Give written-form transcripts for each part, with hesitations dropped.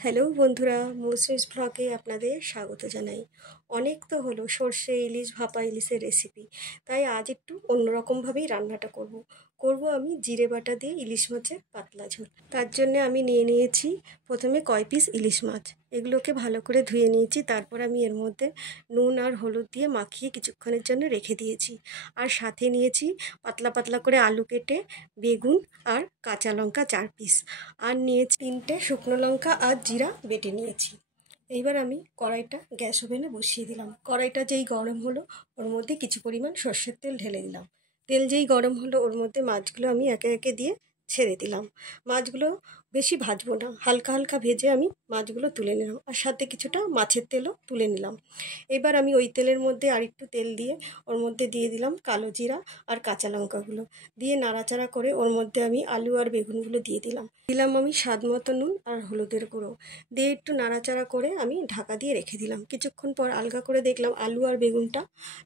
Hello বন্ধুরা, মৌসুমীস ব্লগে আপনাদের স্বাগত জানাই। অনেক তো হলো সর্ষে ইলিশ, ভাপা ইলিশের রেসিপি, তাই আজ একটু অন্যরকমভাবেই রান্নাটা করব। আমি জিরে বাটা দিয়ে ইলিশ মাছের পাতলা ঝোল। তার জন্য আমি নিয়ে নিয়েছি প্রথমে কয় পিস ইলিশ মাছ। এগুলোকে ভালো করে ধুয়ে নিয়েছি, তারপর আমি এর মধ্যে নুন আর হলুদ দিয়ে মাখিয়ে কিছুক্ষণের জন্য রেখে দিয়েছি। আর সাথে নিয়েছি পাতলা পাতলা করে আলু কেটে, বেগুন আর কাঁচা লঙ্কা 4 পিস, আর নিয়েছি 3টে শুকনো লঙ্কা আর জিরা বেটে নিয়েছি। এইবার আমি কড়াইটা গ্যাস ওভেনে বসিয়ে দিলাম। কড়াইটা যেই গরম হলো, ওর মধ্যে কিছু পরিমাণ সর্ষের তেল ঢেলে দিলাম। তেল যেই গরম হলো, ওর মধ্যে মাছগুলো আমি একে একে দিয়ে ছেড়ে দিলাম। মাছগুলো বেশি ভাজবো না, হালকা হালকা ভেজে আমি মাছগুলো তুলে নিলাম, আর সাথে কিছুটা মাছের তেলও তুলে নিলাম। এবার আমি ওই তেলের মধ্যে আরেকটু তেল দিয়ে ওর মধ্যে দিয়ে দিলাম কালো জিরা আর কাঁচা লঙ্কাগুলো দিয়ে নাড়াচাড়া করে ওর মধ্যে আমি আলু আর বেগুনগুলো দিয়ে দিলাম। আমি স্বাদ মতো নুন আর হলুদের গুঁড়ো দিয়ে একটু নাড়াচাড়া করে আমি ঢাকা দিয়ে রেখে দিলাম। কিছুক্ষণ পর আলগা করে দেখলাম আলু আর বেগুনটা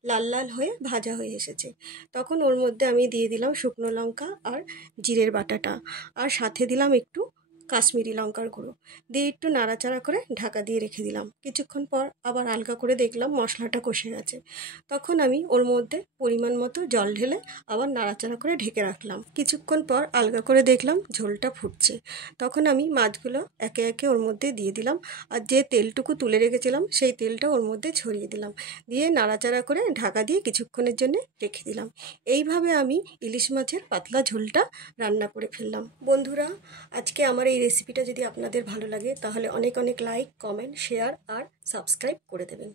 লাল লাল হয়ে ভাজা হয়ে এসেছে। তখন ওর মধ্যে আমি দিয়ে দিলাম শুকনো লঙ্কা আর জিরের বাটাটা, আর সাথে দিলাম একটু কাশ্মীরি লঙ্কার গুঁড়ো দিয়ে একটু নাড়াচাড়া করে ঢাকা দিয়ে রেখে দিলাম। কিছুক্ষণ পর আবার আলগা করে দেখলাম মশলাটা কষে গেছে। তখন আমি ওর মধ্যে পরিমাণ মতো জল ঢেলে আবার নাড়াচাড়া করে ঢেকে রাখলাম। কিছুক্ষণ পর আলগা করে দেখলাম ঝোলটা ফুটছে। তখন আমি মাছগুলো একে একে ওর মধ্যে দিয়ে দিলাম, আর যে তেলটুকু তুলে রেখেছিলাম সেই তেলটা ওর মধ্যে ছড়িয়ে দিলাম, দিয়ে নাড়াচাড়া করে ঢাকা দিয়ে কিছুক্ষণের জন্য রেখে দিলাম। এইভাবে আমি ইলিশ মাছের পাতলা ঝোলটা রান্না করে ফেললাম। বন্ধুরা, আজকে আমার এই রেসিপিটা যদি আপনাদের ভালো লাগে তাহলে অনেক অনেক লাইক, কমেন্ট, শেয়ার আর সাবস্ক্রাইব করে দেবেন।